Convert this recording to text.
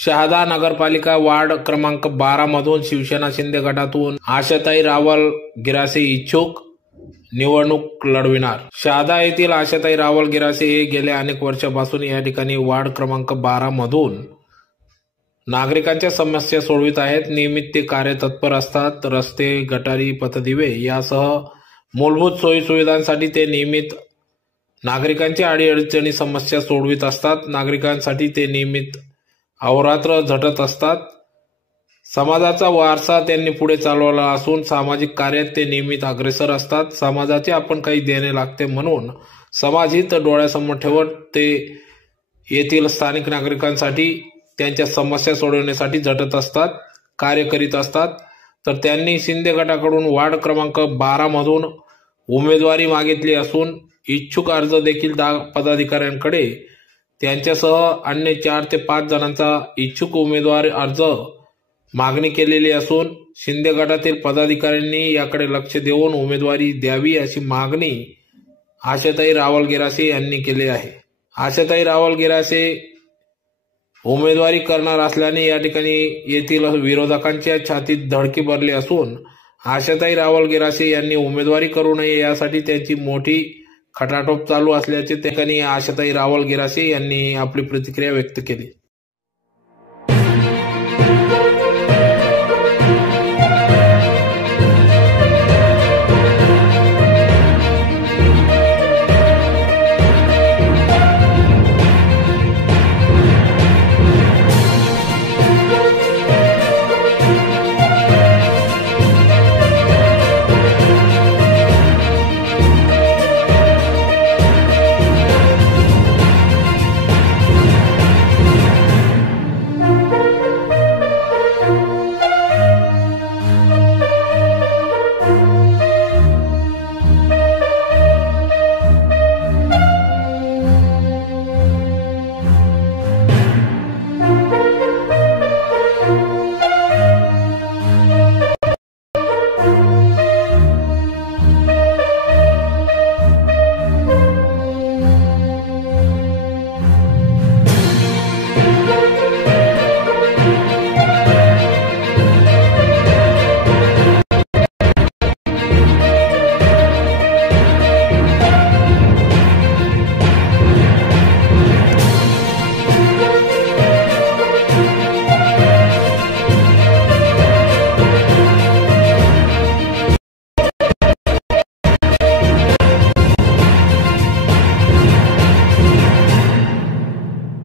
शहादा नगरपालिका वार्ड क्रमांक 12 मधून शिवसेना शिंदे गटातून आशाताई रावल गिरासे इच्छुक निवडणूक लढविणार। शहादा येथील आशाताई रावल गिरासे हे गेल्या अनेक वर्षांपासून या ठिकाणी वार्ड क्रमांक 12 मधून नागरिकांच्या समस्या सोडवित आहेत। नियमित ते कार्यतत्पर असतात। रस्ते, गटारी, पथदिवे यासह मूलभूत सोयी सुविधांसाठी ते नियमित नागरिकांच्या अडीअडचणी समस्या सोडवित असतात। नागरिकांसाठी ते नियमित अहोरात्र झटत असतात। समाजाचा वारसा त्यांनी पुढे चालवला असून सामाजिक कार्यात ते नियमित अग्रेसर असतात। समाजाचे आपण काही देणे लागते म्हणून समाजहित डोळ्यासमोर ठेवत ते येथील स्थानिक नागरिकांसाठी त्यांच्या समस्या सोडवण्यासाठी झटत असतात, कार्य करीत असतात। तर त्यांनी शिंदे गटाकडून वार्ड क्रमांक 12 मधून उमेदवारी मागितली असून इच्छुक अर्ज देखील पदाधिकाऱ्यांकडे त्यांच्यासह अन्य 4 ते 5 जणांचा इच्छुक उमेदवार अर्ज मागणी केलेली असून शिंदे गटातील पदाधिकाऱ्यांनी याकडे लक्ष देऊन उमेदवारी द्यावी अशी मागणी आशाताई रावल गिरासे यांनी केली आहे। आशाताई रावल गिरासे उमेदवारी करणार असल्याने या ठिकाणी येथील विरोधकांच्या छातीत धडकी भरली असून आशाताई रावल गिरासे यांनी उमेदवारी करू नये यासाठी त्यांची मोठी खटाटोप चालू असल्याचे ठिकाणी आशाताई रावल गिरासे यांनी आपली प्रतिक्रिया व्यक्त केली।